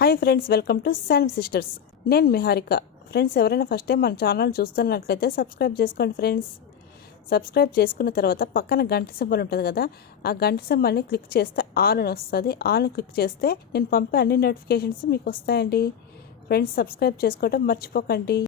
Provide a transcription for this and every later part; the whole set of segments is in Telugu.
Hi friends, welcome to Shanvi sisters. నేను మిహారిక. ఫ్రెండ్స్, ఎవరైనా ఫస్ట్ టైం మన ఛానల్ చూస్తున్నట్లయితే సబ్స్క్రైబ్ చేసుకోండి ఫ్రెండ్స్. సబ్స్క్రైబ్ చేసుకున్న తర్వాత పక్కన గంట సింబల్ ఉంటుంది కదా, ఆ గంట సింబల్ని క్లిక్ చేస్తే ఆల్ అని వస్తుంది. ఆల్ని క్లిక్ చేస్తే నేను పంపే అన్ని నోటిఫికేషన్స్ మీకు వస్తాయండి. ఫ్రెండ్స్, సబ్స్క్రైబ్ చేసుకోవడం మర్చిపోకండి.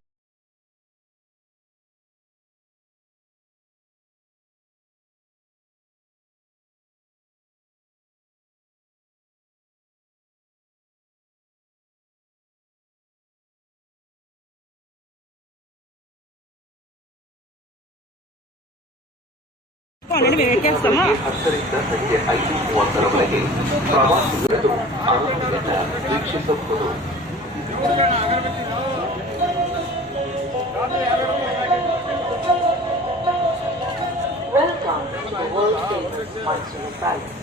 Welcome to the world-famous Mysore Palace.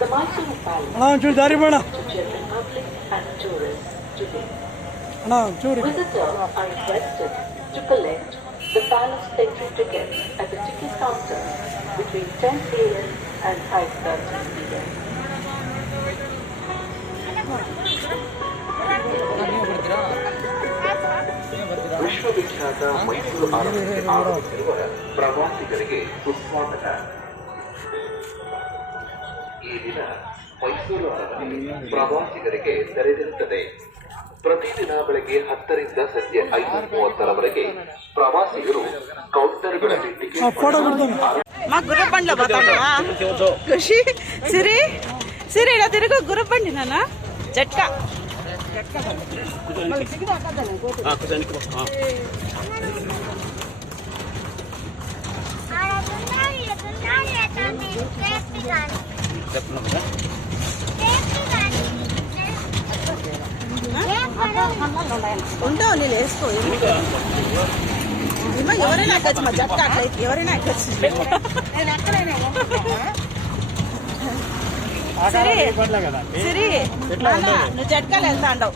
The Mysore Palace is open to general public and tourists today. Visitors are requested to collect the palace entry tickets at the ticket counter between 10 a.m. and 5:30 p.m. ವಿಶ್ವವಿಖ್ಯಾತ ಮೈಸೂರು ಅರಮನೆಗೆ ಆಗಮಿಸಿರುವ ಪ್ರವಾಸಿಗರಿಗೆ ಸುಸ್ವಾಗತ. ಈ ದಿನ ಮೈಸೂರು ಅರಮನೆ ಪ್ರವಾಸಿಗರಿಗೆ ತೆರೆದಿರುತ್ತದೆ. ಪ್ರತಿದಿನ ಬೆಳಗ್ಗೆ 10 ರಿಂದ ಸಂಜೆ 5:30 ಪ್ರವಾಸಿಗರು ಕೌಂಟರ್ಗಳಲ್ಲಿ ಟಿಕೆಟ್ ఖుషి సిరి సిరి ఇలా తిరుగు గుర్రబండి నాన్న జట్కా ఉంటావు నేను వేసుకో ఎవరైనా ఎక్కచ్చు, మా జట్కా అట్లయితే ఎవరైనా ఎక్కచ్చు. సిరి నువ్వు జట్కాలు వెళ్తా ఉండవు,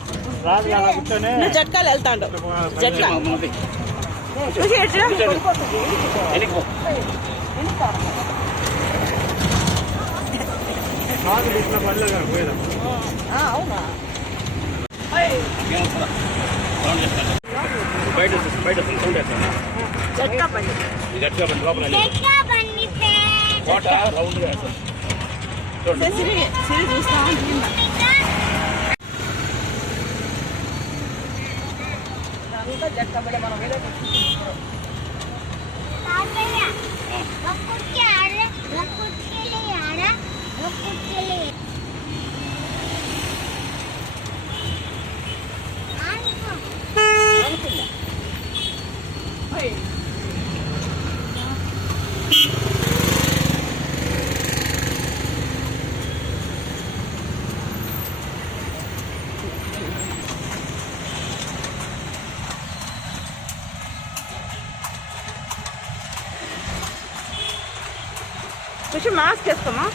నువ్వు జట్కాలు వెళ్తా ఉండవు. జట్కా అవునా జట్కా బండి సిరి సిరి చూస్తా జట్కా బండి మనం వేరే కొంచెం మాస్క్ వేస్తామా.